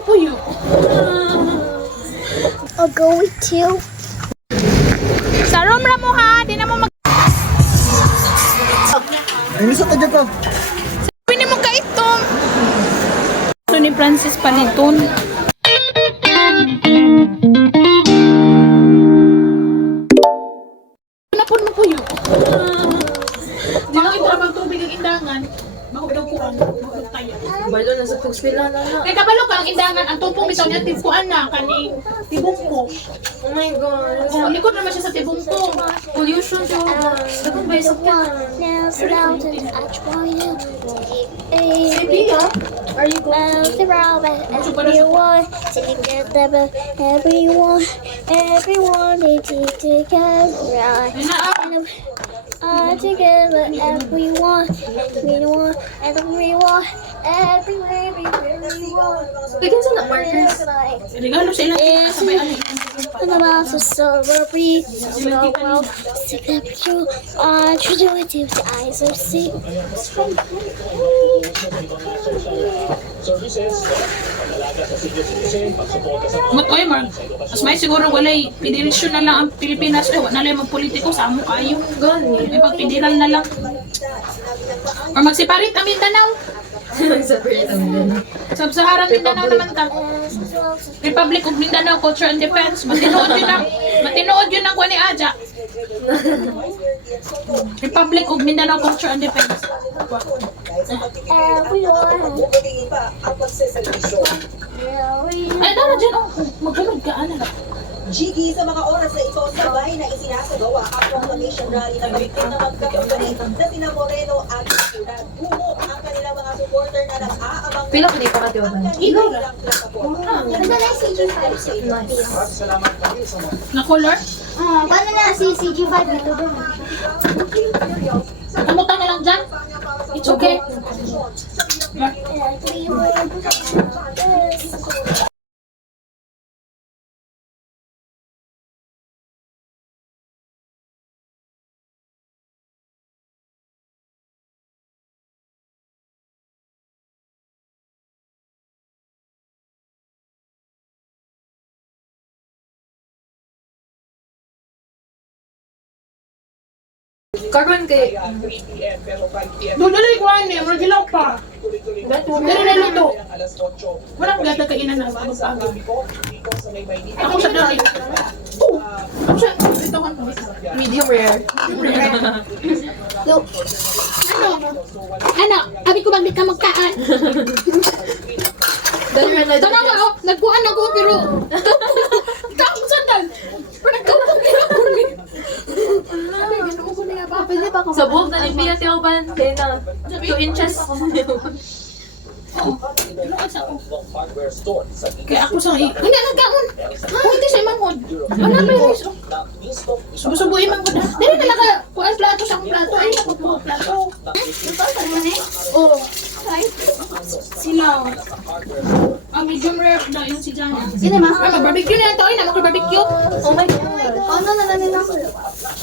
puyo. I'll go with you. Sa room ra mo ha, di na mo mag... Ano sa tayo ko? Pwede mo ka ito. Ito ni Francis Paniton. Napon mo puyo. Di na ito ang tubig ang indangan. Mahulog ko ang tayo. Balo na sa tugsila na na. Kaya kabalo ka ang indangan, ang tupong bitaw niya tibuan na kaning tibong ko. Oh my God. Oh, likod naman siya sa tibong ko. Pollution siya. Dapat ba isa ka? Now surround and I try to Hindi ah. Are you going? surround everyone together, everyone needs to together. Ayun na ah. Together, everyone, everywhere we want. Bigyan sa na markers. Regalo sa ilang sabay ano. And the mouth is so rubbery, so well, stick up to true to the eyes of sea. Oy, Mark. Mas may siguro walay federasyon na lang ang Pilipinas. Eh, wala na lang magpolitiko sa amo kayo. Gani. May pag-federal na lang. Or mag-separate ang Mindanao. Separate ang din. Sub-Saharan Mindanao naman ta. Republic of Mindanao Culture and Defense. Matinood yun ang kuha ni Aja. Republic of Mindanao Culture and Defense. Ay, dara dyan. Oh, magulog ka. Ano na? Jiggy, sa mga oras na ito, sabay na isinasagawa ang proclamation rally ng balikin na magkakamali na sina Moreno at Kunan. Bumo ang kanilang mga supporter na nag-aabang Pila ko na ipakatiwa ba? kanilang plataforma. Na color? Paano na si CG5 dito doon? Kamutan na lang dyan. It's okay. Karon kay Dudulay ko ani, magilaw pa. Dali na luto. Walang gata kainan na pag-aga. Ako sa dali. Oh, ako sa ito kan ko. medium rare. Ano, abi ko bagit ka magkaan. Dali na lang. Tama ba? Oh, nagkuhan ako pero tapos sandal. Pero nagkuhan ako. Pwede ba ako? Sa buhok na ni Pia Tioban. Kaya na 2 inches. Kaya ako sa hindi nagkaon. Hindi sa imangod. Ano ba yun? Subusubuin man ko na. Dili na naka kuan plato sa akong plato. Ay, ako po plato. Oh. Sila. Ang medium rare daw yung si Jana. Sino ma? Ay, mag-barbecue na ito. Ay, na mag-barbecue. Oh my God. Ano na nila?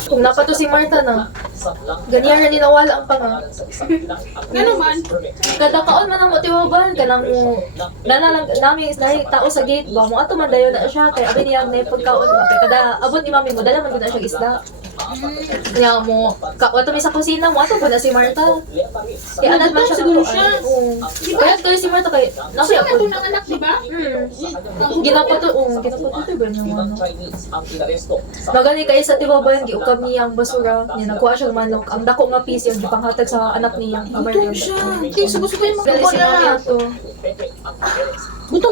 Kung napato si Marta na, ganyan na ninawala ang panga. Ano man? Kada kaon man ang motiwaban ka nang nanalang namin is nahi tao sa gate ba mo ato man dayon na siya kay abi niya na pagkaon ba kay kada abot ni mami mo dala man gud na siya isda. Kaya mo ato mi sa kusina mo ato pa na si Marta. Kay anak man siya Siguro siguro siya. Kaya kayo si Marta kay nasa Siya ako. na ng anak, di ba? Ginapato ginapato ba niya ano. Nagani kay sa tibabayan giukab niya ang basura niya nakuha siya manok ang dako nga piece yung gipanghatag sa anak niya. Ito siya. Hindi, subusubuin mo Gali ko si mami na. ato. Buto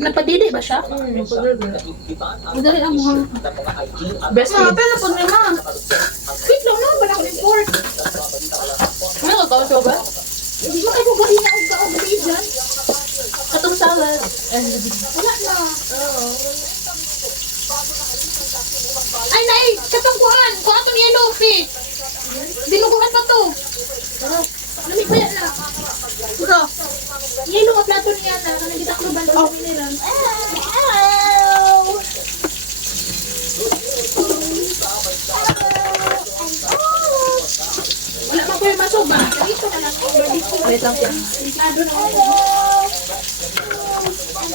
nagpadidi ba siya? Madali ang muhang. Breastfeed. Pero po na ma. Wait lang na, wala ko report. Ano ka kaon siya ba? Hindi mo kayo gawin na ang kaobli dyan. Katong salad. Wala na. Ay, nay! Katungkuhan! Kung atong yellow fish! Dinuguhan pa to! Lamig pa yan na! Bro! Yellow nga plato niya na kanang gitakluban sa miniran. Wala pa ko yung masuba. Dito na lang. Wait lang po. Delikado na ako. Ano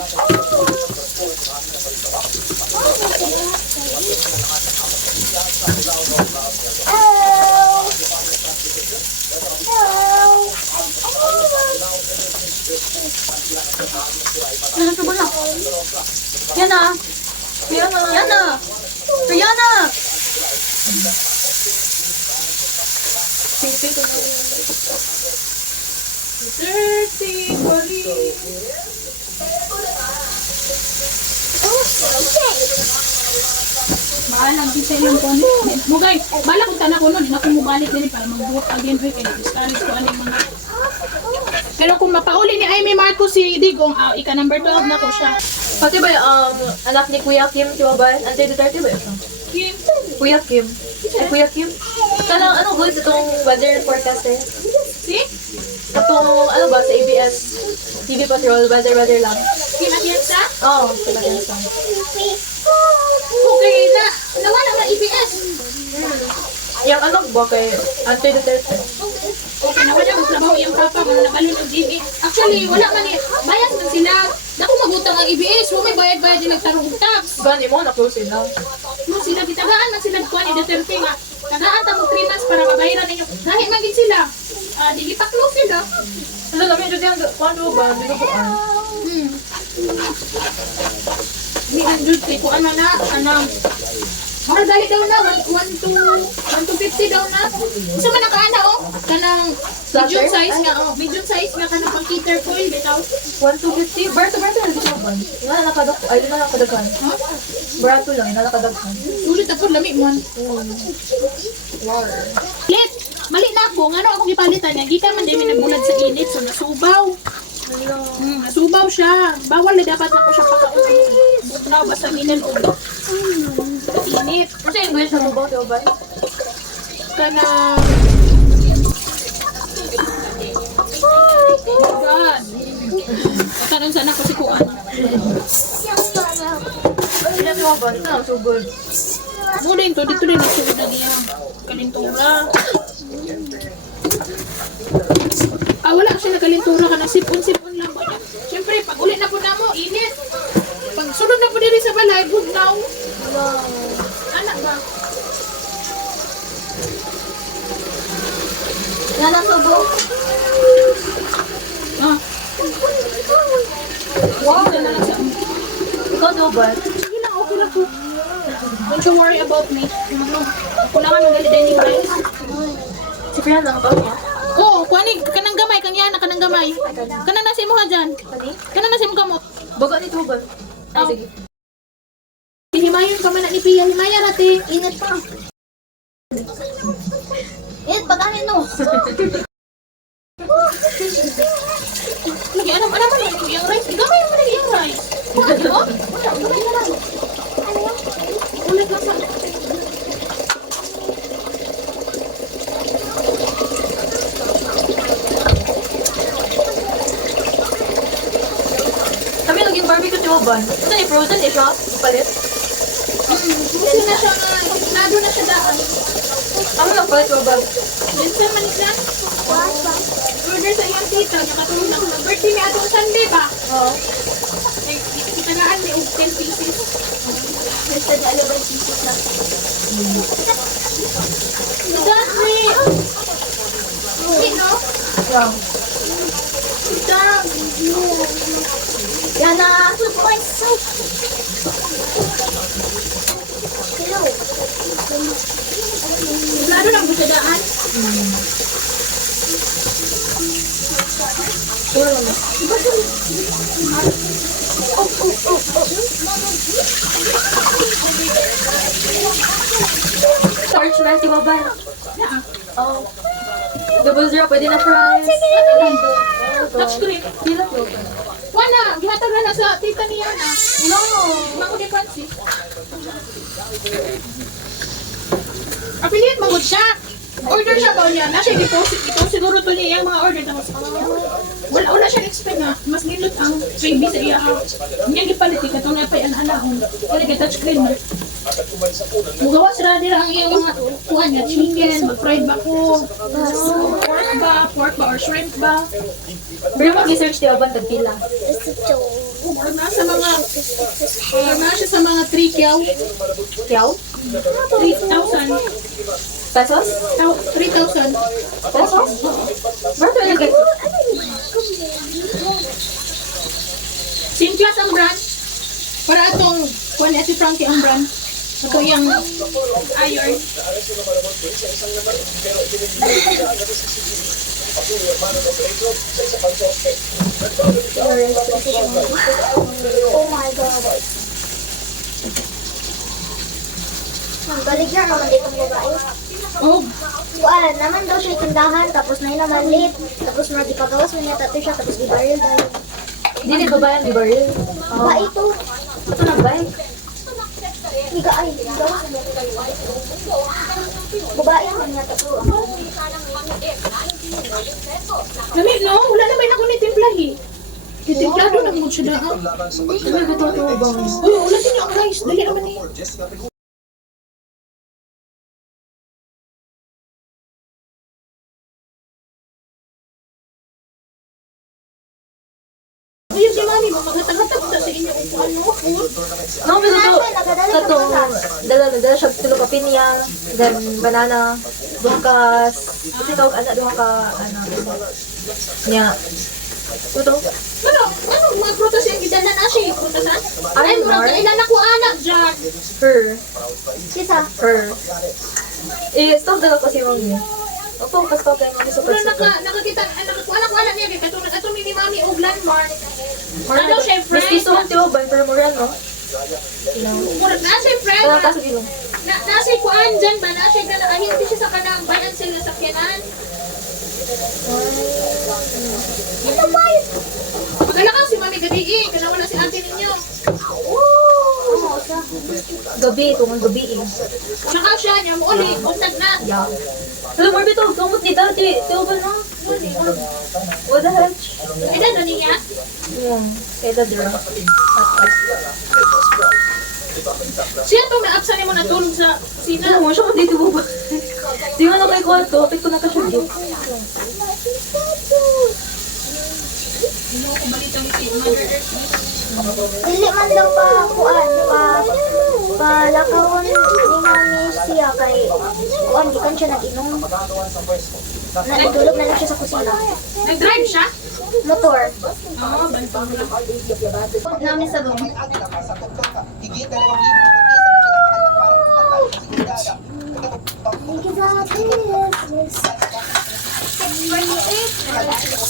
ba na? Yana! Yana! Yana! Rihanna! Dirty body. Maalam din sa ilang kuwan. Mugay, bala ko tanak ko nun, hindi na ko mubalik din para mag-work again. Uy, kaya discourage ko aning mga... Pero kung mapauli ni Amy Marcos si Digong, ika number 12 na ko siya. Pati ba anak ni Kuya Kim, di ba ba? Ante Duterte ba yun? Kim, Kuya Kim. Ay, Kuya Kim. Kanang ano good itong weather forecast eh. si? Itong ano ba sa ABS TV Patrol, weather lang. Kim Atienza? Oo, sa weather lang. Okay na, nawala na EBS. Yung ano ba kay Ante Duterte? Okay, nawala mo trabaho yung papa mo na nabalun ng EBS. Actually, wala man eh. Bayad man sila. Naku, magutang ang EBS. Huwag may bayad-bayad din nagtarong tax. Gani mo, na-close sila. No, sila gitagaan man sila kuha ni Duterte nga. Tagaan ta mo 3 months para mabayaran ninyo. Dahil magin sila. Di pa-close sila. Ano namin, dito yung ano ba? Binubuan. Ni Andrew, kay kuha na anang mahal dali daw na, 1 to 50 daw na. Isa man nakaana kanang medium Flatter? size nga, medium size nga kanang pang Peter Coil, bitaw. 1,250? Berto na dito ba? Nga nakadak, ay di na nakadagan. Ha? Brato lang, nga nakadagan. Sulit ako, lami man. Lit, mali na ako, nga akong ipalitan niya, gikan man din nagbulad sa init, so nasubaw. Nasubaw siya. Bawal na dapat ako siya pakaunin. Bugnaw, basta minan o init. Kasi English na ba, di ba? Kanang God. Katanong sana ko si Kuan. Sila di ba? Ito na, so good. Muli ito, dito rin nagsugod na niya. Kalintura. Wala siya nakalintura ka ng sipon-sipon lang ba niya. Siyempre, pag ulit na po na mo, init. Pag sunod na po diri sa balay, bugnaw. Anak ba? Yan ang subo. Wow. Na lang sa Ikaw di ba? Sige lang, okay lang po. Don't you worry about me. Kulangan ng dining rice. Si Priyan lang ba? Oo, kuhanig, kanang gamay, kang yana, kanang gamay. Kanang nasi mo ha dyan. Kani? Kanang nasi mo kamot. Baga nito ba? Ay, sige. Himayon ka man na ni Pia, himaya rati. Init pa. Init pa kami no. Lagi, alam man, lagi yung rice. Gamay mo lagi yung rice. Kuhanig mo? Wala, wala na lang. Ulit lang sa... Kami naging barbecue di ba? Ito ni frozen eh siya. Palit. Kasi na siya nga, nado na siya daan. Kami lang palit di ba? Minsan man isang, order sa iyong tita, nakatulong na. Birthday ni atong Sunday ba? Oo. Eh, itagaan ni og 10 pieces. Basta di alam ba yung sisip na. Dami! Sweet, no? Wow. Dami! Yan na. Subo ay soup. Hello. Lalo lang po sa daan. Puro naman. Parchment, di ba ba? Oo. Double zero, pwede na fries. Touchscreen. Pila po. Wala, gihatag na sa tita niya na. No. Mango de Francis. Affiliate magod siya. Order siya ba niya? Nasa deposit. Ito siguro to niya yung mga order na mas wala siya expect nga. Mas nilot ang freebie sa iya. Hindi gipalit. Katong na pa yung anaon. Kaya kay touchscreen mo. Mugawa sila nila ang iyong mga kuhan niya. Chicken, mag-fried ba ko? Pork ba or shrimp ba? Pero mag-research di Oban tagpila. This is Joe. Murag na sa mga, This is murag hair. na siya sa mga 3 kyaw. Kyaw? 3,000. Pesos? 3,000. Pesos? Ba't wala ka? Simplas ang brand. Para itong, kuwan niya si Frankie ang brand. Ito yung iron. Oh my God. Ang baligyan naman ditong babae. Oh, Kuan, naman daw siya tindahan, tapos na yun naman late. Tapos na di pagawas mo niya tato siya, tapos di baril dahil. Hindi ba bayan di baril? Babae ito. Ito nagbay. Higa ay, gawas mo. Babae naman niya tato. dali no, wala naman ako ni timplahi. Titimplado na mo siya daan. Ano ba ito bang? Uy, wala din yung rice. Dali naman eh. Ayun si Mami, maghatag-hatag sa inyo kung ano. No, pero ito, kato, dala siya tulo ka pinya, then banana, bukas, kasi tawag anak duha ka, ano, niya. Ito, Ano, mga prutas yung gidanan na siya, yung prutasan? Ay, Ay, mga Mark. kailan ako anak dyan. Sisa. Stop dala ko si Mami. Opo, pasto kayo Mami super Pero super. nakakita, anak niya, kaya katulad ato ni Mami og landmark. Ano siya, friend? Mistiso ang tiyo, ba, pero mura, no? Murag na siya, friend. Wala ka sa gilong. Nasa kuan dyan ba? Nasa ka na, hindi siya sa kanang bayan sila sa kyanan. Ito ba yun? Pagkala ka si Mami Gadiin, kana wala si ate ninyo. Oo, sa. Gabi, kung gabi eh. Saka siya, niya mo ulit, untag na. Yeah. Hello, Marby, to, kamot ni dati. Tiyo ba na? What the heck? Ilan na niya? Kaya dira. Siya to, naapsan niya mo natulog sa sina. Ano mo, siya kung dito mo ba? Di mo na kay kwarto, pit ko na ka-sugar. Dili man lang pa kuan palakawon ni Mami siya kay kuan gikan siya nag-inom. Natulog na lang siya sa kusina. Nag-drive siya? Motor. Oo, bantang lang. Namin sa room.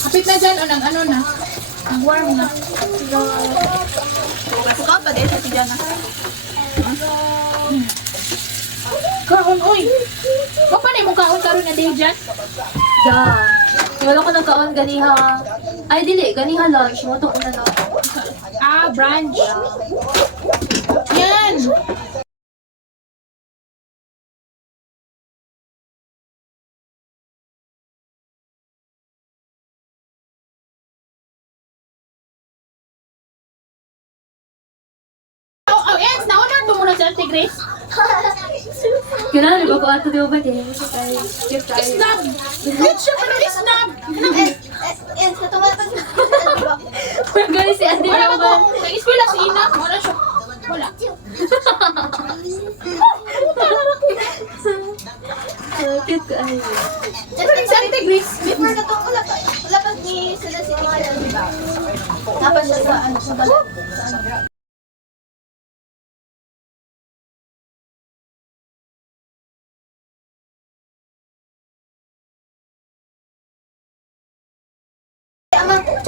Kapit na dyan, o nang ano na. Ang warm na. Suka pa din sa tiyan na. Kaon, oy. Papanay mo kaon karon na day dyan? Da. Wala ko nagkaon ganiha. Ay, dili. Ganiha lunch. Mo to una na. Ah, brunch. Yan. Oh, yes. Nauna to muna sa Ate Grace. Kailangan ba ko ato di ba? Kaya tayo. Skip tayo. Snap. Good siya pa ng snap. Guys, si Andy Wala Roman. ko. Nag-eskwela si Ina. Wala siya. Wala. Cute ka ay. Siyempre sa Ate Grace. Before na to, wala pa ni sila si Tia, di ba? Tapos siya sa ano sa balat.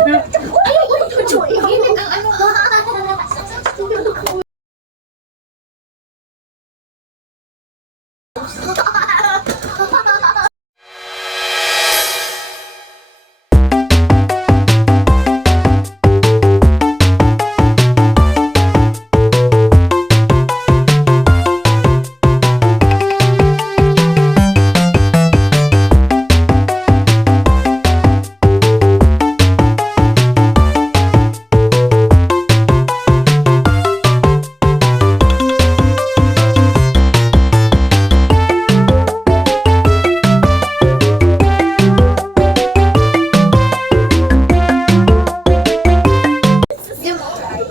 Ay, init ang ano.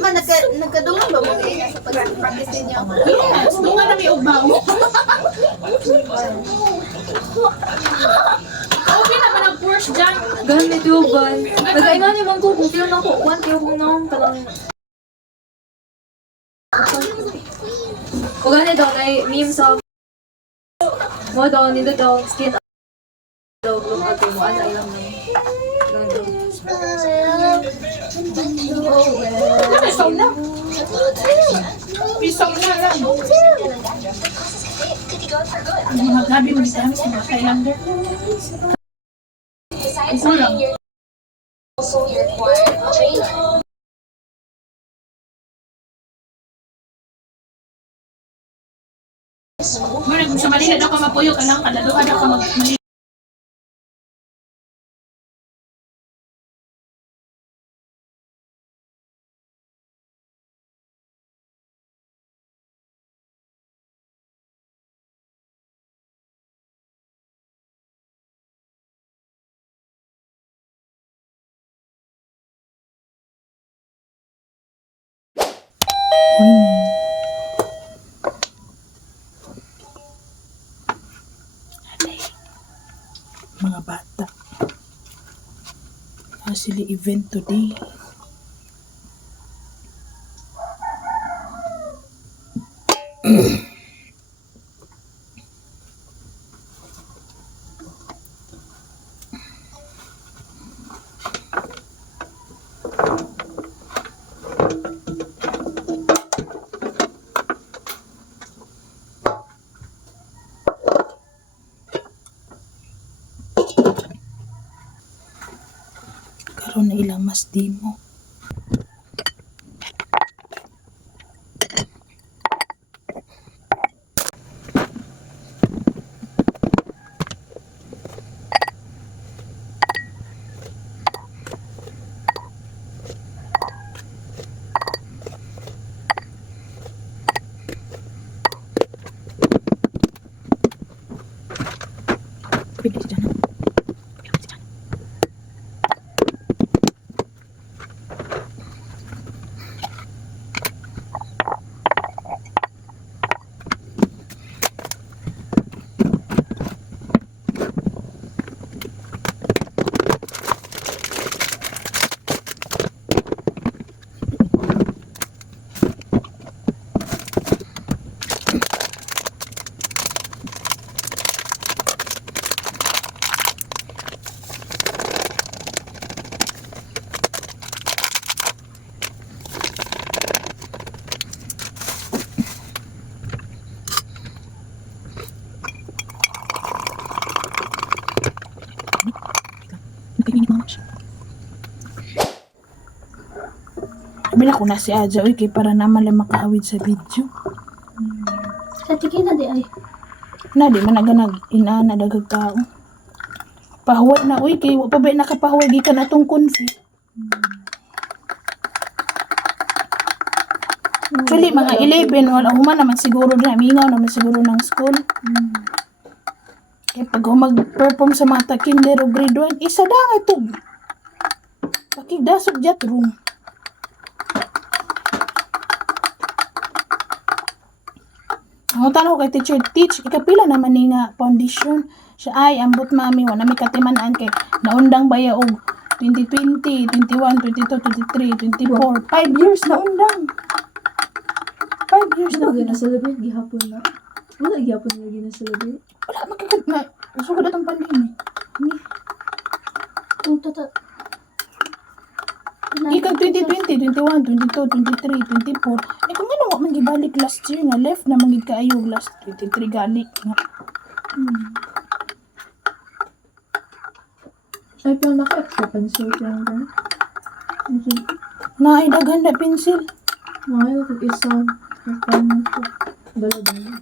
man, nagkadungan ba mo ngayon sa pag-practice ninyo? Yes, bunga na may ugbaw. Okay na ba nag-course dyan? Ganit yung ban. Nag-aingan yung bangko kung film ako. Kuwan kayo kung naman palang... O ganit daw, na meme sa... Mo daw, nito daw, skin daw, kung ako mo, ano lang na. Pisaw na. Pisaw na lang. Ang mga gabi mo sa amin sa mga Thailander. Kulang. Muna kung sa Manila daw ka mapuyo ka lang, kaladuhan daw ka mag-Manila. Mga bata. Actually, event today. Karon na ilang mas demo. Pwede siya na. Bila ko na si Aja, oy, kay para naman lang makaawid sa video. Katigin na di ay. Na, di man naganag, inana, dagag tao. Pahuwad na, uy, kay pa ba nakapahuwad, gikan atong konfi. Actually, mga 11, wala human naman siguro na, mingaw naman siguro ng school. Kaya pag mag-perform sa mga kinder o grade 1, isa da nga ito. Pakigdasog jet room. Ang tanong ko kay teacher, teach, ikapila naman ni nga foundation. Siya ay, ambot mami, wala may katimanaan kay naundang baya og 2020, 21, 22, 23, 24. 5 years na undang. 5 years na. Ano na celebrate gihapon na? Wala gihapon lagi na celebrate. Wala, magkakat na. Masugod atong pandemic. Kung tata. Ikang 2020, 21, 22, 23, 24. Eh kung ano, man gibalik last year nga, left na magig kaayo last 23 gali nga. Ay, pero naka-extra pencil lang ba? Naay daghan na pencil. Mahal ko isa. Nakaano ko. Dala-dala.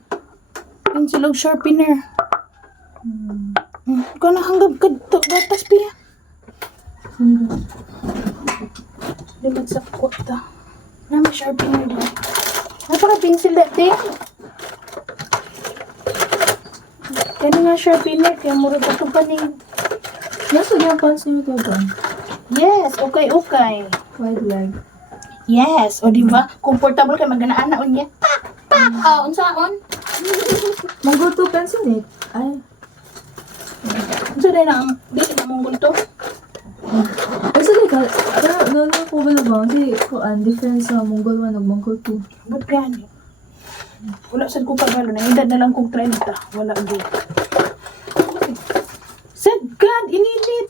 Pencil og sharpener. Ikaw na hanggap ka gatas piya. Limag sa kota. Na may sharpener din. Napaka pencil dati. Kaya nga sharpener, kaya murag ito pa ni. Nasa yung pants niyo ito ba? Yes, okay. Wide leg. Yes, o di ba? Comfortable kay magana-ana unya. Pa! Unsaon? Monggo to pencil eh. Ay. Unsa day na dili na mong gulto? Ay, sorry ka. Ano ko ba na ba? Kasi, difference sa Mongol 1 ug Mongol 2. But gani. Wala sad ko pagalo na edad na lang kog 30. Wala gyud. Sad God, init.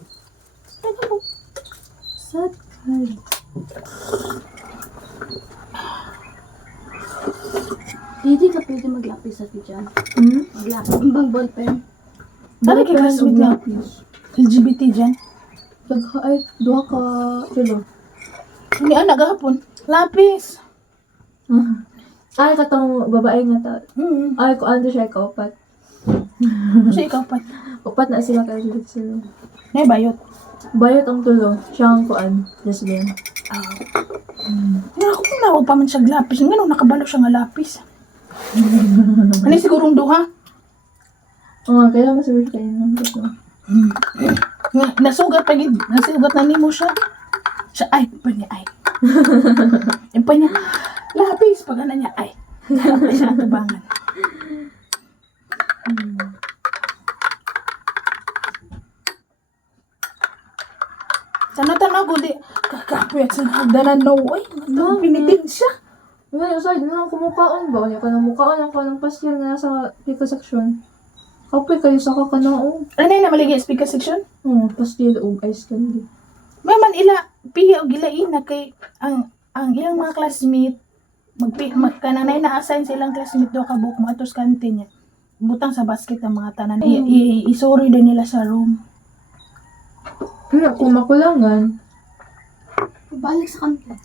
Sad card. Hindi ka pwede maglapis sa dyan. Maglapis. Ang ballpen. Dali kay classmate na LGBT dyan. Ay, duha ka kilo. Hindi nagahapon. Lapis. Ay, katong babae nga ta. Ay, ko ando siya kaupat. Kasi ikaw pa. Upat na sila kay sila. Nay bayot. Bayot ang tulo. Siyang kuan, lesbian. Nga ako na pa man siya lapis. Nga nakabalo siya nga lapis. Ano sigurong duha? Oo, kaya masabi kayo ng gusto. Nasugat pa gid. Nasugat na nimo siya. Siya ay pa niya ay. Yung pa niya lapis pag ano niya ay. Lapis siya ang tubangan. Sana ko di kakapuyat sa hagdanan no ay. Pinitin siya. Ngayon, sorry, na lang kumukaon ba? Kanya ka ng mukaon ang kanang pasyal na nasa pika section. Kapoy kayo sa kakanaong. Ano na maligi speaker section? Pasyal o ice candy. May man ila piya og gilain na kay ang ilang mga classmate kananay na assign sa ilang classmate do ka book mo atos kante niya. Butang sa basket ang mga tanan. Isori din nila sa room. Kaya kung makulangan, Balik sa kanto.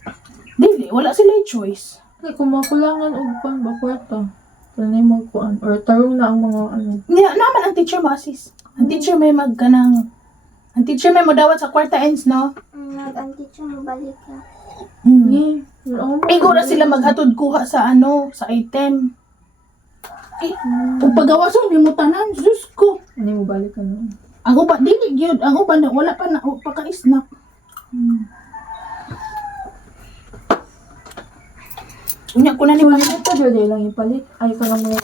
Dili, wala sila choice. kung makulangan o kuan ba kwarta. Tanay mo kuan or tarong na ang mga ano. Niya naman ang teacher mo assist. Ang teacher may ang teacher may modawat sa kwarta ends no. Nag-anteacher mo balik ka. Igo na sila maghatod kuha sa sa item. Kung pagawa sa limutanan, Diyos ko. Hindi mo balik ka na. Ang uban, dili gyud. Ang uban, wala pa na, paka-snack. Unya ko na ni So, yun pa dyan lang ipalit. Ay, ka lang mga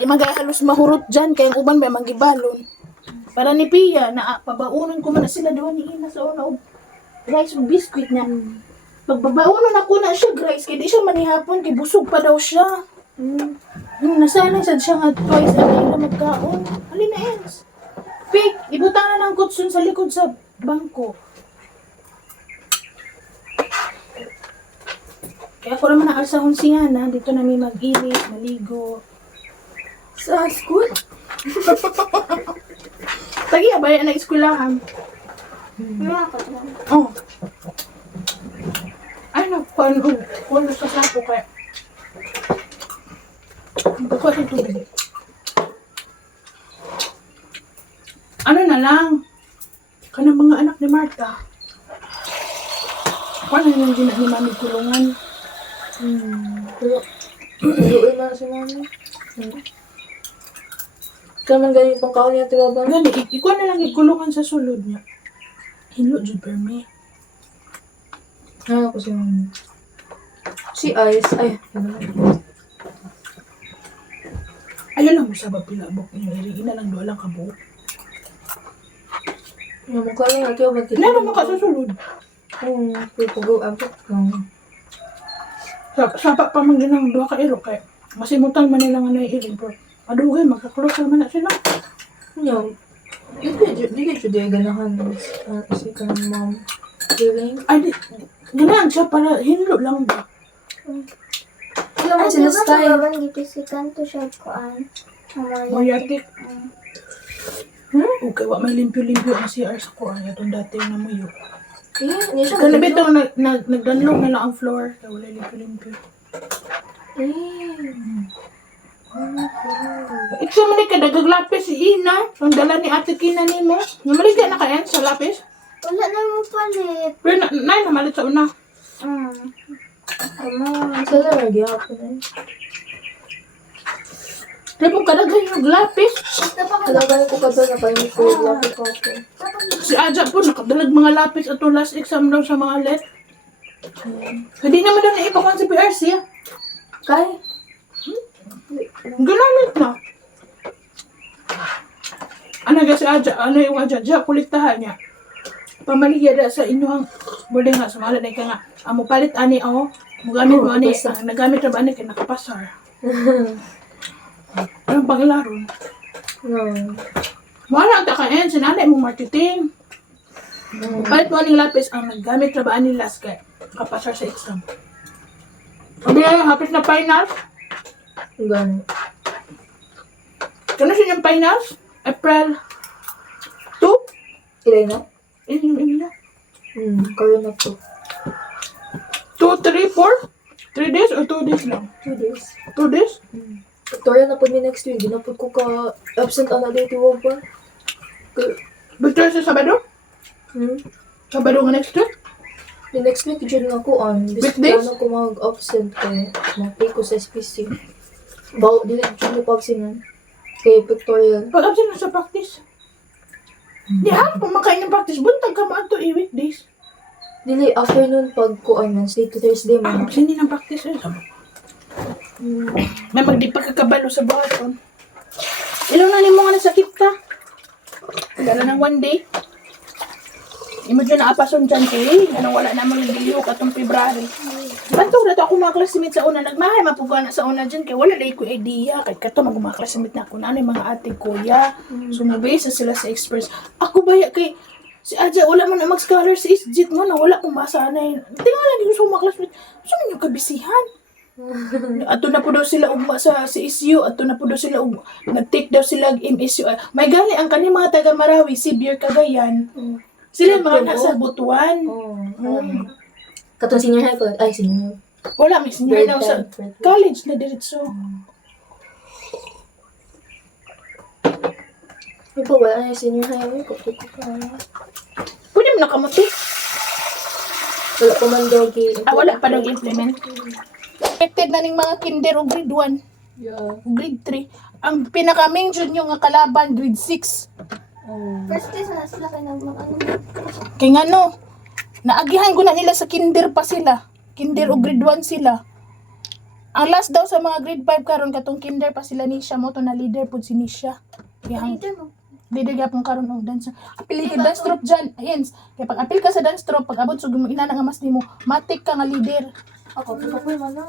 Di magahalos mahurot dyan, kaya ang uban ba magibalon. Para ni Pia, na pabaunon ko man na sila doon ni Ina sa una og rice ug biscuit niya. Pagbabaunon ako na siya, rice, kaya di siya manihapon, kay busog pa daw siya. Nasanay sad siya nga twice a day na magkaon. Halina ends. Pig, ibutang na ng kutsun sa likod sa bangko. Kaya ako naman nakalsahon siya na, dito na may mag-ilis, maligo. Sa school? Tagiya, bayan na eskwelahan. Wala ka lang. Oh. Ay, kuwan sa sapo kaya. Bukas yung tubig. Ano na lang? Kanang mga anak ni Marta. Paano yung gina ni Mami kulungan? Pero, luoy na si mami. Kaya man ganyan pang kaon niya, tiba ba? Gani, ikuha na lang ikulungan sa sulod niya. Hinlo, Jud Perme. Ano ko si mami? Si Ice, ay, Ayun lang mo sa bagpilabok niyo. Iriin na lang doon lang kabuo. yung mukha niya, ikaw ba kita? Ano naman ka sa sulod? Pupugo, abot lang. Sapa pa man ginang duha ka iro kay masimutan man nila nga naiiling pero adugay magka-close naman na sila. Yo, di ka jud ganahan kasi kan mom feeling. Ay, ganahan siya para hinlo lang ba? Ay, sila di ba style. sa babang dito si Kanto siya kuan? Mayatik. Okay, wa may limpyo-limpyo na CR sa kuan atong dati na muyo. Hindi siya. Kana bitaw nagdanlog na lang ang floor kaya wala limpyo-limpyo. Ito man ni kadagag lapis si Ina, ang dala ni Ate Kina nimo. Namali ka na kayan sa lapis? Wala na mo palit. Pero namalit sa una. Sila lagi ako na. Pero kung kadagag yung lapis, Basta pa ka Talaga ko kadto na pa yung food lapit ko. si Aja po nakadalag mga lapis atong last exam daw sa mga let. Hindi naman daw naipakuan si PRC ah. Kay? Ginamit na. Ano kasi yung adja, kuliktahan niya. Pamaliya da sa inyong boarding house, mahala na ka nga. Amo palit ani ako, mugamit mo ani, ang nagamit na ba ani kay nakapasar. Anong panglaron? Wala ang takain, sinanay mo marketing. Palit mo aning lapis, ang naggamit na ba ani last kay nakapasar sa exam. Sabi nga, hapit na finals. Gano'n. Kano siya yung finals? April 2? Ilay na? Ilan na? Karoon na to. 2, 3, 4? 3 days or 2 days lang? 2 days. 2 days? Victoria na po mi next week. Ginapod ko ka absent ana dito wa ba? Victoria sa Sabado? Sabado nga next week? The next week dyan nga ko Weekdays? Ano ko mag-absent kay mag-take ko sa SPC. Baw, dili dyan mo pagsinan. Kay Victoria. Pag-absent na sa practice. Di ha, pumakain ng practice, buntag ka man to weekdays. Dili, afternoon pag ko Wednesday to Thursday man. Absent din ang practice eh. May magdipagkakabalo sa buhaton. Ilaw na ni mo nga nasakit ka. Dala ng 1 day. Imo dyan naapason dyan kay, anong wala namang nagiliho katong February. Bantog na to ako mga classmates sa una, nagmahay mapuga na sa una dyan kay wala lang ko idea. Kahit kato mga classmates na ako na ano yung mga ate kuya. Sumubay sa sila sa experts. Ako ba kay si Adja, wala mo na mag-scholar sa isjit mo na wala kong masanay. Tingnan lang sa mga classmates. Gusto mo yung kabisihan? Ato na po daw sila ugma sa CSU, ato na po daw sila ugma. Nag-take daw sila MSU. May gali ang kanyang mga taga Marawi, si Beer Cagayan. Sila yung mga nasa Butuan. Katong senior high ko. Ay, senior. Wala, may senior daw sa college na diretso. May po wala na yung senior high. Ay, kapit ko pa. Pwede mo nakamuti. Wala pa man daw Wala pa daw implement. Expected na ng mga kinder o grade 1. Yeah. O grade 3. Ang pinaka-mention yung nga kalaban, grade 6. First day na sila kayo ng mga ano. Kaya nga no, naagihan ko na nila sa kinder pa sila. Kinder o grade 1 sila. Ang last daw sa mga grade 5 karon katong kinder pa sila Nisha mo to na leader po si Nisha. Kaya ang Leader mo. leader gapon karon og dance. Apil ka dance troupe dyan. Ayan. Kaya pag apil ka sa dance troupe, pag abot sug mo ina nga mas nimo, matik ka nga leader. Ako, pero man na.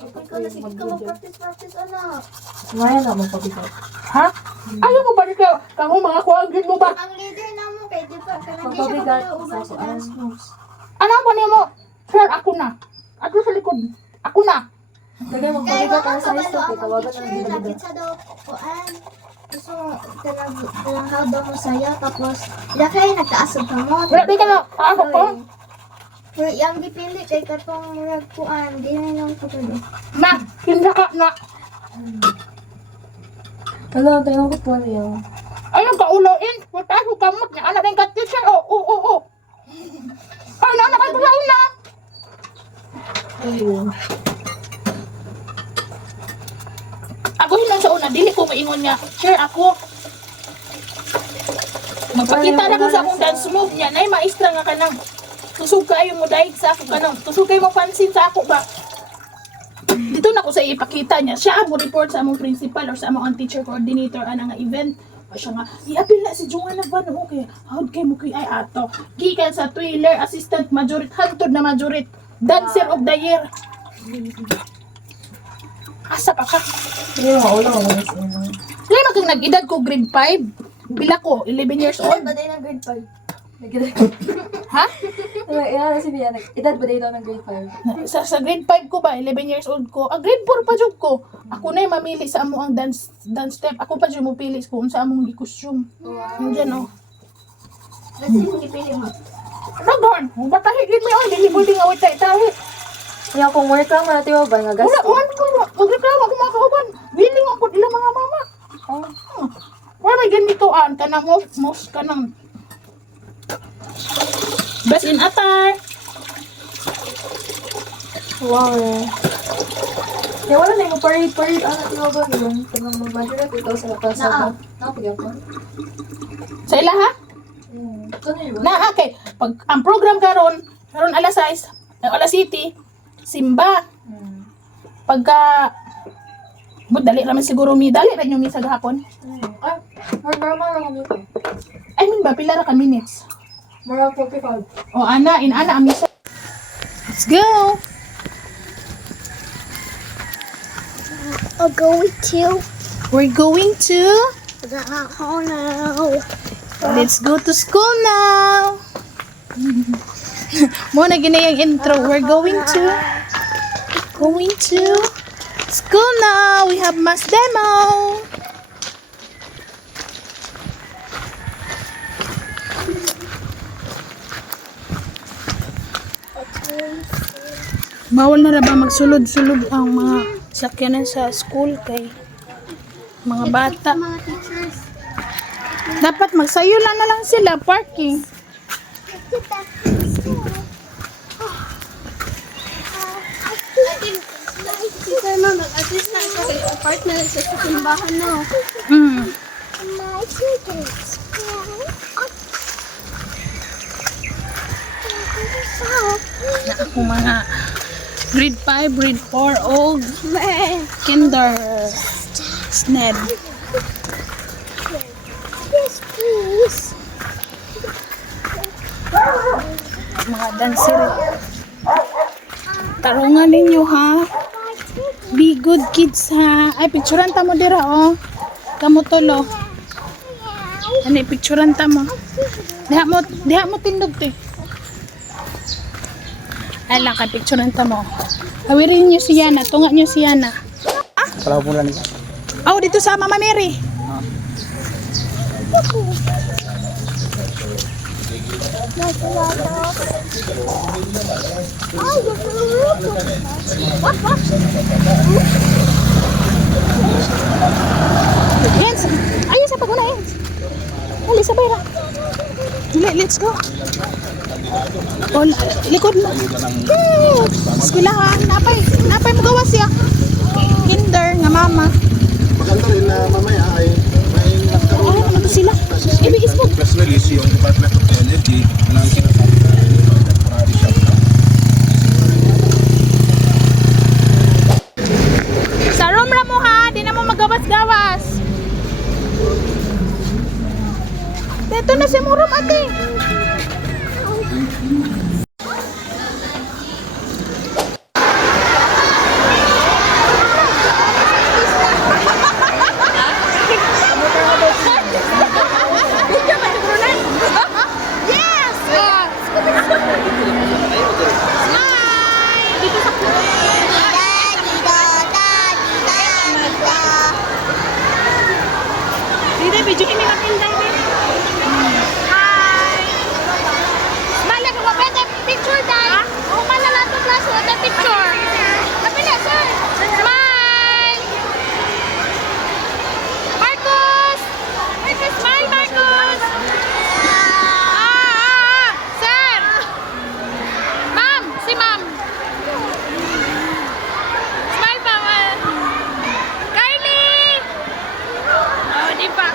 Ikaw na sige ka mag-practice, anak. Maya na magpabigat. Ha? Ayaw mo ba ka kamo mga kuwagin mo ba? Ang leader na mo, kay di ba? Kaya hindi siya Magpabigat. makauban sa dance moves. Ano ba nimo? Sir, ako na. Ako sa likod. Ako na. Kaya Kaya magpabigat wala ang ka ba size daw ko. ang Tawagan teacher, na lakit sa daw kuan. Gusto talang daw mo saya, tapos lakay nagtaasog ka mo. Wala di ka na. Ako ko. Pero yung dipili kay katong murag kuan, di na lang ko tulo. Na, kinda ka na. Wala, tayo ko po niya. Ayun ka uloin. Wata ko kamot niya. Anak ng ka-teacher. Oo. Ay, nanak ko sa una. Ayun. Ako yun sa una. Dili ko maingon niya. Sir, ako. Magpakita na ko sa akong dance move niya. Nay, maestra nga ka nang. Tusog kayo mo dahil sa ako ka nang. Tusog kayo mo pansin sa ako ba? Dito na ko sa ipakita niya. Siya mo report sa among principal or sa among teacher coordinator ana nga event. O siya nga, i-appeal na si Joanna Van. Okay, how'd kayo mo kay ay ato. Gikan sa Twiller, assistant majorit, hantod na majorit. Dancer of the year. Asa pa ka? Hindi mo maulang ako na siya. Lalo kang nag-edad ko grade 5. Bila ko, 11 years old. Ba tayo ng grade 5? Ha? Iya, si Bia. Edad ba tayo ng grade 5? Sa grade 5 ko ba, 11 years old ko. Grade 4 pa jud ko. Ako na yung mamili sa amo ang dance step. Ako pa jud mo pili kung sa among i-costume. Yung dyan, oh. Kasi yung dipili mo. Ragon, batahigin mo yun. Dili pwede nga wait tayo. Kaya kung work lang na tayo ba nga Wala, gasto? magreklamo ako mga kauban. Willing ako ilang mga mama. Wala may ganitoan. Kanang most kanang best in attire. Wow. Kaya wala na yung parade. Ano tayo ba yun? Kung mag-graduate ito sa pasada. Nakapagyan ko. Sa ila ha? Ano yun ba? Na, okay. Pag ang program karon alas 6, Alas City, simba. Pagka dali naman siguro mi dali ra nyo mi sa gahapon. Ay, mara kami ko. I mean ba pila ra ka minutes? Mara 45. O ana ami sa. Let's go. I'm going to We're going to the now. let's go to school now. Muna ginayang intro. We're going to school now. We have mass demo. Bawal na ba magsulod-sulod ang mga sakyanan sa school kay mga bata. Mga teachers. Dapat magsayo na lang sila parking. Teacher na mag-assist na siya kay partner sa simbahan na. Mm. My tickets. Na ako mga grade 5, grade 4 old kinder sned. Yes, please. Mga dancer. Tarungan ninyo ha. Be good kids ha. Ay, picturean ta mo dira oh. Kamu tolo. Ano, picturean ta mo. Diha mo tindog to eh. Ay lang, picturean ta mo. Hawirin nyo si Yana. Tunga nyo si Yana. Kalau pulang ni. Oh, dito sa Mama Mary. Yes. Ayun sa paguna, Ens. Dali, sabay ra. Let's go. Oh, likod mo. Eskwelahan. Napay mo gawas ya. Kinder nga mama. Maganda rin na mamaya ay may nagkaroon Oh, ano to sila? Ibigis mo. press release yung Department of Energy ng sinasabi na temporary shutdown. Sa room ra mo ha. Di na mo magawas-gawas. Dito na si Murom ate. Dito, video ini natin dahil. Hi! Smile lang mo, pwede picture dahil. O, malala to class, wala picture. Kapila, sir. Smile! Marcos! Marcos, smile, Marcos! Sir! Ma'am, si ma'am. Smile pa, Kylie! Oh, di pa.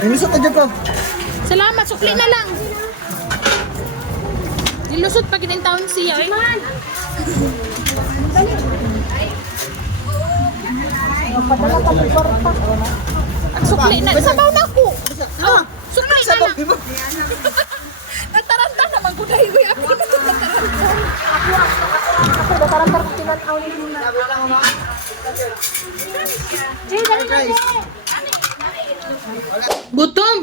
Ilusot na dyan pa. Salamat, sukli na lang. Nilusot pag taon siya. Eh. Ang sukli na. Sabaw na ako. Ah, sukli na lang. Nagtaranta naman ko dahil ko ako. Gutom.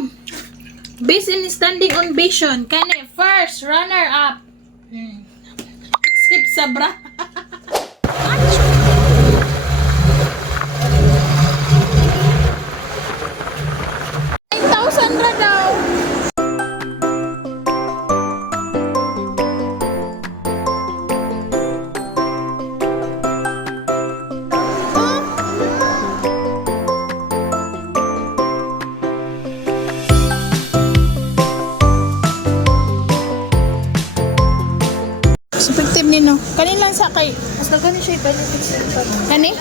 Based in standing ovation. Kani, first runner-up. Except Sabra. 9,000 ra daw. Effective ni no. Kanin lang sa kay. Mas nagani siya benefits sa Kani?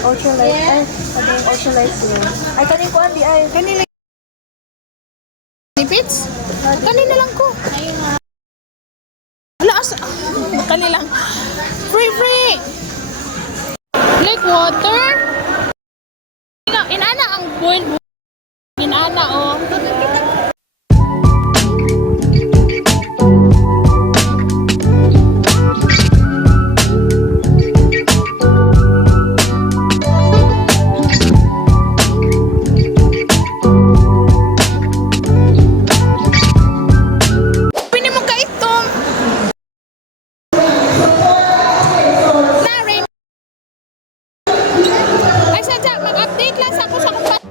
Ultra life. Ay, sabi yung ultra life yun. Ay, kanin ko andi ay. Kani lang. Benefits? Kani na lang ko. Wala asa. Kani lang. Free. Lake water. Inana ang boiled. Inana oh. Ay, sadya, mag-update lang sa ako sa kumpat.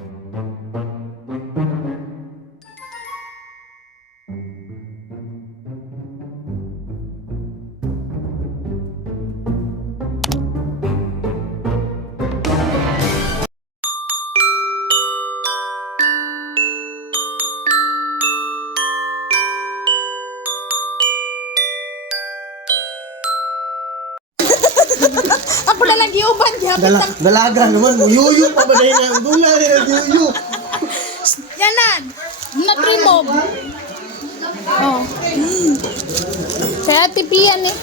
Ako na lang giuban, gihapit ang Dalaga naman. Yuyu pa ba na yun? Ang bunga rin ang yuyu. yanan. Nag-remove. Oh. Kaya Ate Pian eh.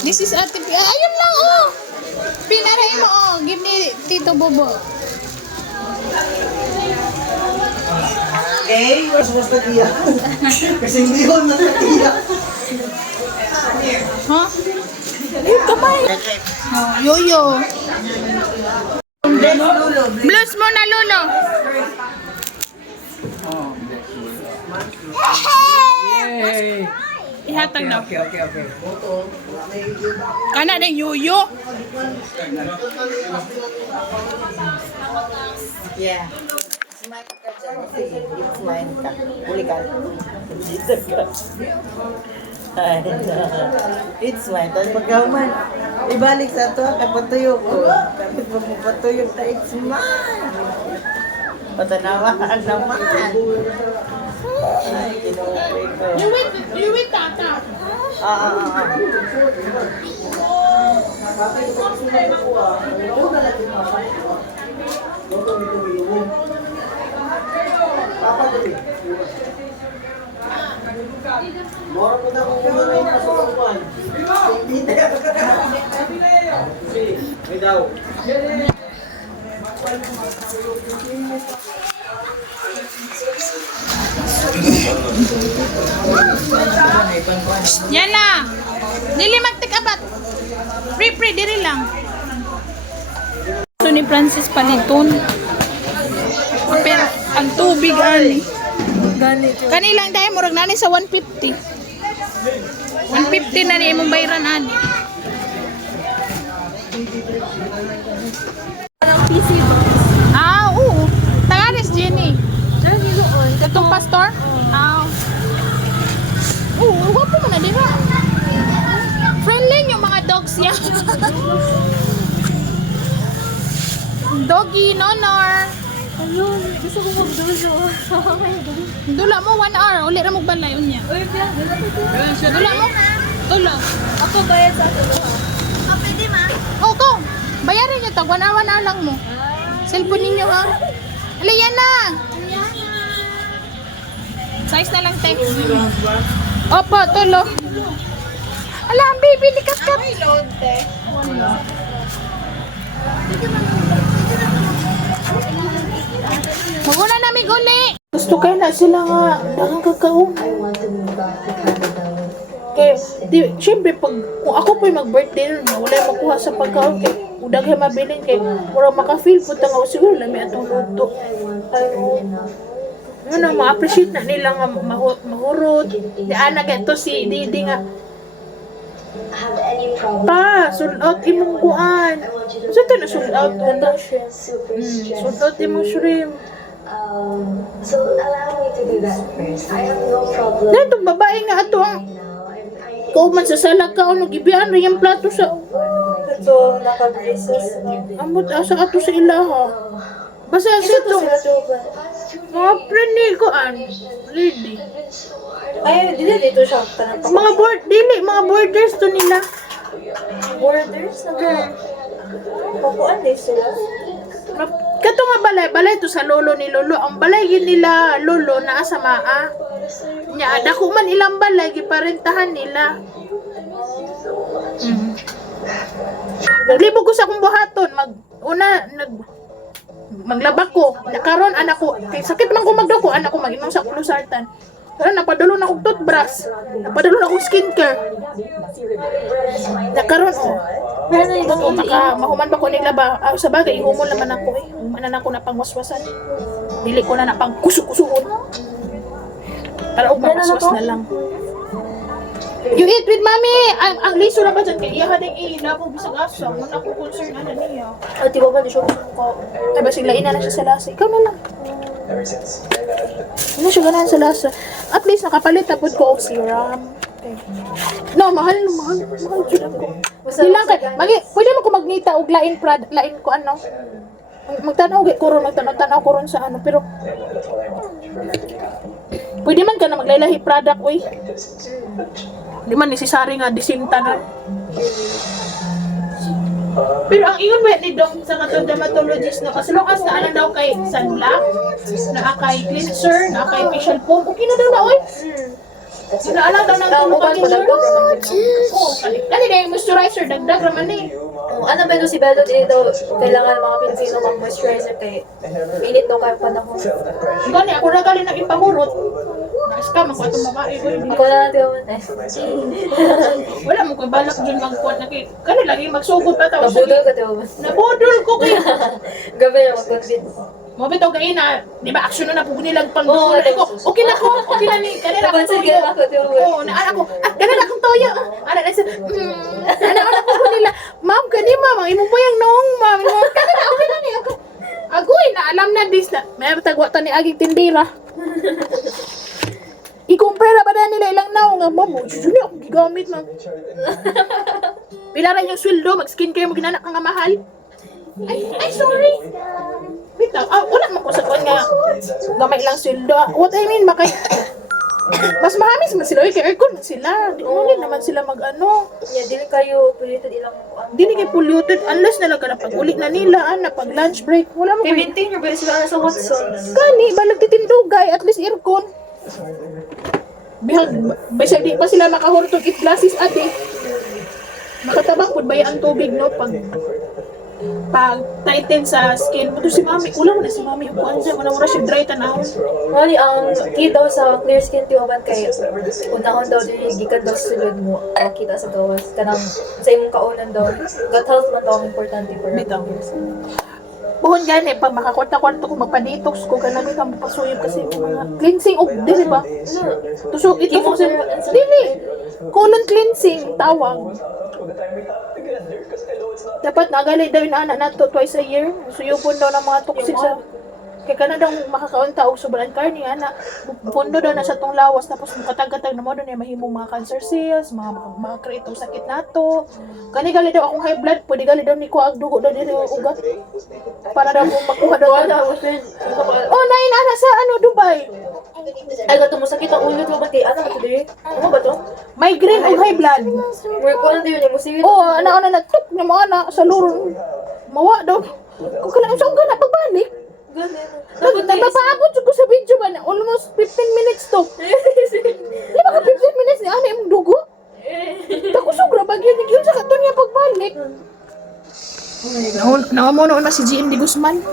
This is Ate Pian. Ayun lang oh. Pinaray mo oh. Give ni Tito Bobo. Okay, mas nag-iyak. Kasi hindi ko nag-iyak. Ha? Ay, kamay. Oh, yoyo. Bless mo na, Lolo. Ihatag na. Okay. Kana ng yoyo. Yeah. Smile ka dyan. Sige, smile ka. Uli ka. Dito ka. Ay, it's mine. Tapos pagkaman, ibalik sa ito, kapatuyo ko. Tapos magpapatuyo na, it's mine. Patanawan naman. Ay, kinuwi ko. You with tata. Moro ko na kung ano yung nasukupan. May daw. Yan na. Dili magtikabat. Free, diri lang. Ito ni Francis Paliton. Pero ang tubig ani. Kanilang dahil murag nani sa 150. 150 na ni imong bayaran ani. Ah, oo. Tagaris Jenny. Katong pastor? Ah. Oo, wapo mo na di ba? Friendly yung mga dogs yan. Doggy, nonor. Ayun, gusto ko magdulo. Dula mo 1 hour, uli ra mo balay unya. Uy, Pia, Dula mo. Dula. ako bayad sa ato. Oh, go. Bayarin nyo to, wanawan na lang mo. Cellphone ninyo ha. Ala, yan na. Size na lang, te. Opo, tulo. Ala, ang baby ni Katkat. Maguna namin uli. Gusto kayo na sila nga. Dagang kakaon. Kaya, syempre, pag, kung ako po'y mag-birthday nun, wala yung makuha sa pagkaon, kaya, udag yung mabilin, kaya, mura maka-feel po, tanga, siguro, lami atong luto. Ano, ma-appreciate na nila nga mahurot. Di anak, ito si Didi nga, pa, sold out imong kuan. Saan ito na sold out? Sold out imong shrimp. So allow me to do that first. I have no problem. Dahil itong babae nga ato ang kauman sa salag ka, ano, gibiyaan rin yung plato sa... Ito, naka-braces. Ambot asa ato sa ilaha. Basta sa itong... Mga friend ni kuan. Lady. Ay, dito siya. Mga mga borders to nila. Borders? Papuan din sila. Kato nga balay to sa lolo ni lolo. Ang balay yun nila lolo naa sa maa. Nya dako man ilang balay giparentahan nila. Naglibog ko sa akong buhaton, maglaba ko. Nakaron anak ko, kay sakit man ko magdako, anak ko mag-inom sa kulusartan. Pero napadalo na akong toothbrush, napadalo na akong skincare. Nakaron mahuman ba ko niglaba? Sa bagay, ihumol naman ako eh. Human na ako na pangwaswasan. Dili ko na na pang kusukusuhon. Para umawaswas na lang. You eat with mommy! Ang liso na ba dyan? Kaya iyahan ng ilaw ko bisag asa. Muna ako concern na niya. At di ba ba di siya ko? Ay ba sila ina na siya sa lasa? Ikaw na lang. Ano siya ganahan sa lasa? At least nakapalit tapos ko og serum. Okay. No, mahal dyan ako. Ilang ka, pwede mo ko magnita og lain ko ano? Magtanaw ko ron sa ano, pero pwede man ka na maglalahi product, uy. Di man necessary nga disinta na. Pero ang ingon ba ni Dong sa katong dermatologist na as long as na daw kay sunblock, na kay cleanser, na kay facial foam, okay na daw na, uy. Sinaalang daw ng tulong ka cleanser. Oo, kani na yung moisturizer, dagdag raman eh. Ano ba si Bello dito? Kailangan mga Pilipino mag-moisturizer kay init daw kayo panahon. Gani, ako na galing ng ipahurot. Naska, magwa itong babae. Ako na natin yung Wala mo kong balak dyan magkuhat na kay. Kani lagi magsugod pa tao. Nabudol ka diba? Nabudol ko kay. Gabi na mag-convince. Mabito kayo na, di ba action na po nilang pang Oo, ko. Okay na ko, okay na ni. Kanina akong Napansin toyo. ka ako diba? Oo, naanak ko. Kanina akong toyo. Anak na siya. Anak ko nila. Ma'am, kani ma'am, ang imo po yung noong ma'am. Kanina okay na ni ako. Agoy, na alam na dis na. May tagwatan ni aging tindira. I-compare ba na nila ilang naong nga, ma'am, yun ako gigamit ma'am. Pilaran yung sweldo, mag-skincare mo ginanak ka nga mahal. Ay, sorry. Bitaw, wala mo ko sa kuwan nga gamay lang sweldo. What I mean, mas mahamis man sila, kay aircon man sila. Di mo naman sila mag-ano. Yeah, dili kayo polluted ilang Dili kay polluted unless nalaga na pag-uli na nila, na pag lunch break. Wala mo kay kay maintain your best sa Watsons. kani, balag titindugay, at least aircon. Basta di pa sila makahurtog if glasses ate. Makatabang pud baya ang tubig no pag tighten sa skin. Pero si mami, kulang na si mami yung kuwan siya. Wala siya dry tanaw. Mali, ang key daw sa clear skin tiwaban kay unahon daw din gikan daw sulod mo kita sa gawas kanang sa imong kaunan daw. Gut health man daw ang importante for Bitaw. Buhon gani, pag makakwarta-kwarta ko magpa-detox ko, ganun kang pasuyod kasi mga cleansing og dili ba? Tusok ito mo sa dili. Colon cleansing tawag. Dapat nagalay daw yung anak nato twice a year. Suyupon daw ng mga toxic sa kaya ka na daw makakaunta og sobrang karni ana. Pundo daw na sa tong lawas tapos mukatag-katag na mo daw niya mahimong mga cancer cells, mga kreatong sakit nato. Kani gali daw akong high blood, pwede gali daw ni ko ag dugo daw diri ugat. Para daw mo makuha daw ana. Oh, nain ana sa Dubai. Ay gato mo sakit ang ulo to ba kay ano ba to diri? Ano ba to? migraine o high blood. Work ko lang din yung musik. Oo, ana na tuk na mga anak sa lurong. Mawa daw. Kung kailangan saan ka na pagbalik. Nagpapaabot ko sa video ba na almost 15 minutes to. Di ba ka 15 minutes ni ana yung dugo? Ako sobra bagyo ni yun sa katon niya pagbalik. Nangamuno na si GM Di Guzman.